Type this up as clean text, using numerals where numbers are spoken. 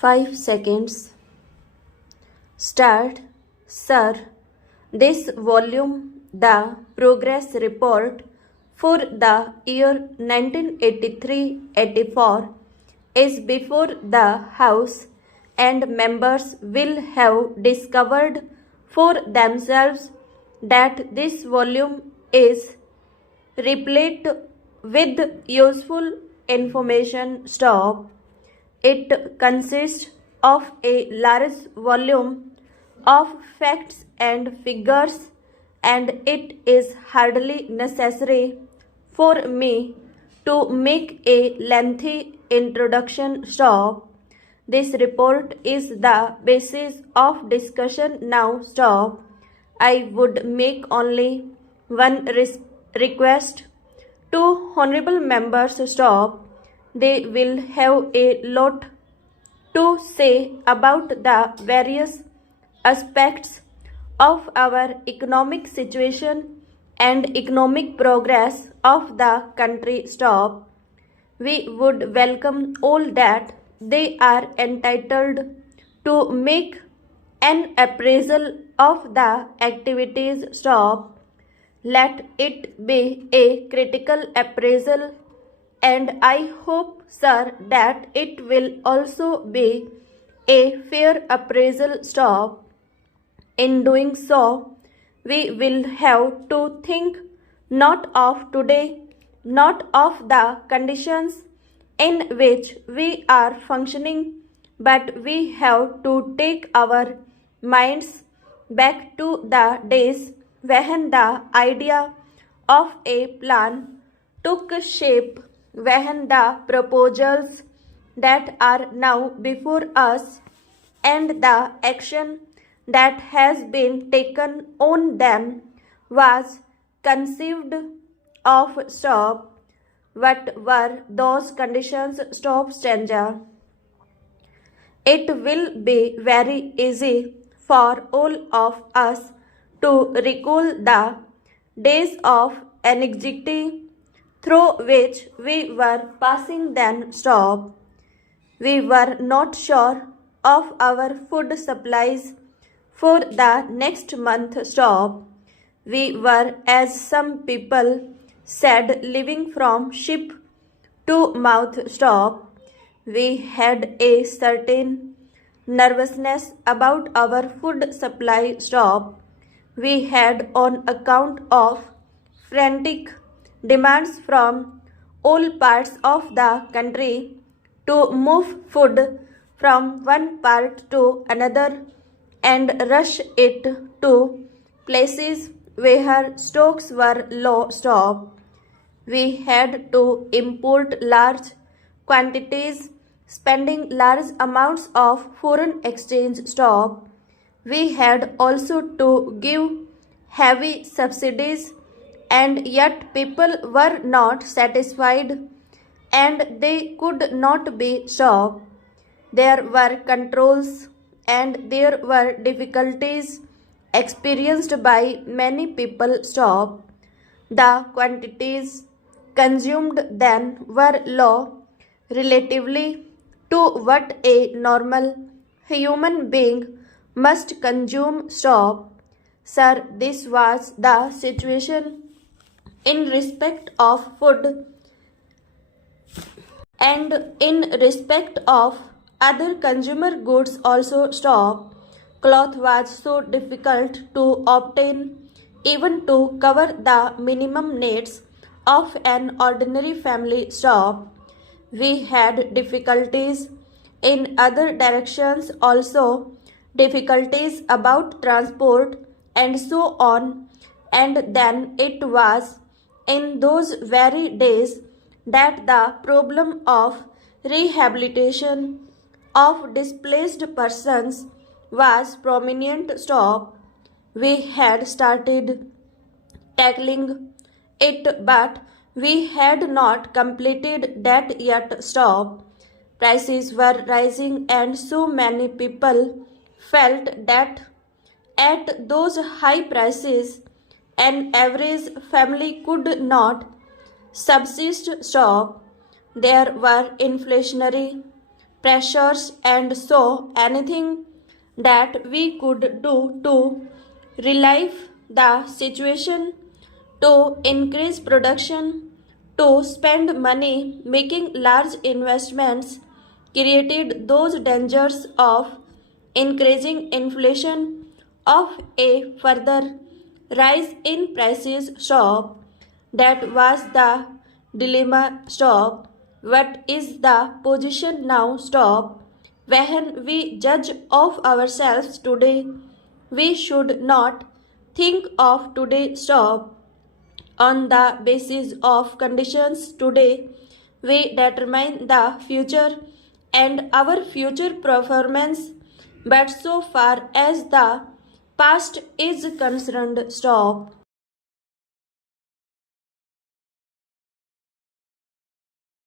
5 seconds. Start. Sir, this volume, the progress report for the year 1983-84, is before the House, and members will have discovered for themselves that this volume is replete with useful information. Stop. It consists of a large volume of facts and figures, and it is hardly necessary for me to make a lengthy introduction. Stop. This report is the basis of discussion now. Stop. I would make only one request to honorable members. Stop. They will have a lot to say about the various aspects of our economic situation and economic progress of the country. Stop. We would welcome all that they are entitled to make an appraisal of the activities. Stop. Let it be a critical appraisal, and I hope, sir, that it will also be a fair appraisal. Stop. In doing so, we will have to think not of today, not of the conditions in which we are functioning, but we have to take our minds back to the days when the idea of a plan took shape, when the proposals that are now before us and the action that has been taken on them was conceived of. Stop. What were those conditions? Stop. Stanza. It will be very easy for all of us to recall the days of anxiety through which we were passing then. Stop. We were not sure of our food supplies for the next month. Stop. We were, as some people said, living from ship to mouth. Stop. We had a certain nervousness about our food supply. Stop. We had, on account of frantic demands from all parts of the country to move food from one part to another and rush it to places where stocks were low. Stop. We had to import large quantities, spending large amounts of foreign exchange. Stop. We had also to give heavy subsidies, and yet people were not satisfied, and they could not be. Stop. There were controls, and there were difficulties experienced by many people. Stop. The quantities consumed then were low relatively to what a normal human being must consume. Stop. Sir, this was the situation in respect of food, and in respect of other consumer goods also. Stop. Cloth was so difficult to obtain, even to cover the minimum needs of an ordinary family. Stop. We had difficulties in other directions also, difficulties about transport and so on, and then it was in those very days that the problem of rehabilitation of displaced persons was prominent. Stop. We had started tackling it, but we had not completed that yet. Stop. Prices were rising, and so many people felt that at those high prices an average family could not subsist. Stop. There were inflationary pressures, and so anything that we could do to relieve the situation, to increase production, to spend money making large investments, created those dangers of increasing inflation, of a further rise in prices. Stop. That was the dilemma. Stop. What is the position now? Stop. When we judge of ourselves today, we should not think of today. Stop. On the basis of conditions today, we determine the future and our future performance. But so far as the past is concerned, stop.